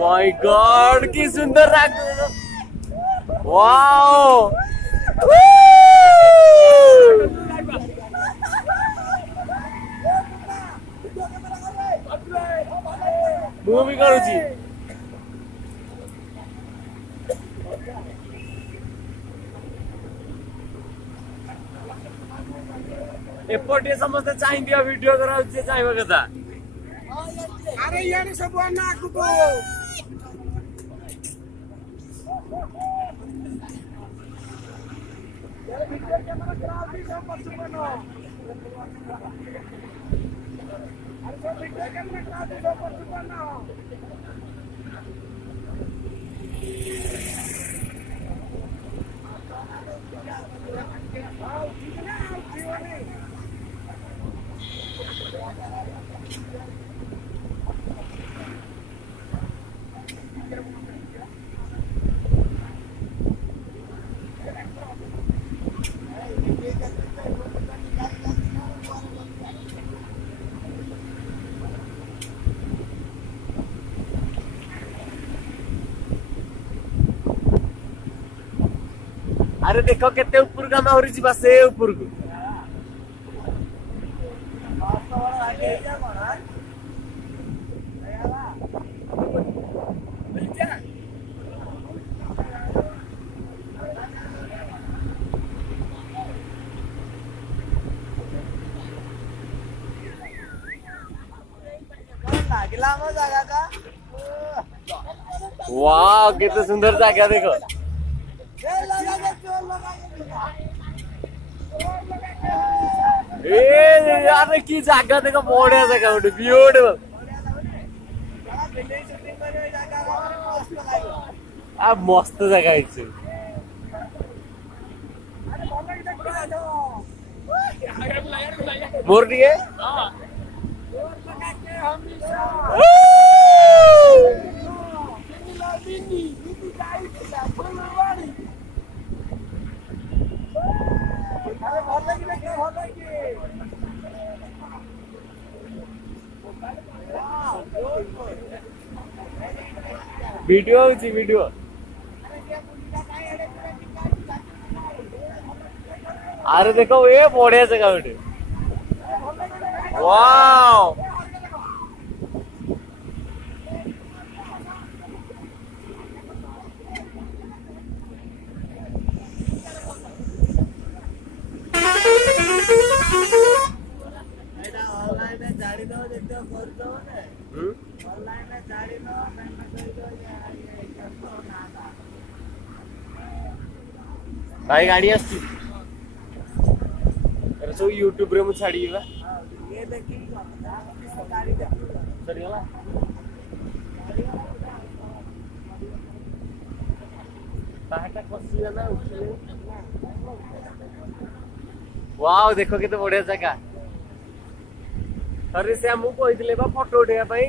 my God की सुंदर wow ମୁଁ ବି କରୁଛି एपटे समस्त चाहिए वीडियो करा चाहिए कथा अरे यार सब आना आगु को यार वीडियो कैमरा खराब भी सब पछू बनो अरे सब वीडियो कैमरा खराब भी सब पछू बनो हां ठीक है ना जीवनी अरे देखो केते ऊपर का मैं होरी जीवा से ऊपर को वाह कितने सुंदर जगह देखो यार की जगह देखो बढ़िया जगह गोटे ब्यूटीफुल आ मस्त जगह है मोर दिए वीडियो वीडियो अरे देखो ये बढ़िया जगह गोटे वाओ भाई गाड़ी आसी सब यूट्यूब रे मु छाड़ी बा ये देखी गाड़ी चली गला बाहरटा कसी ना उठले वाओ देखो केते बढ़िया जगह अरे से हमु कहितले बा फोटो उठेया पई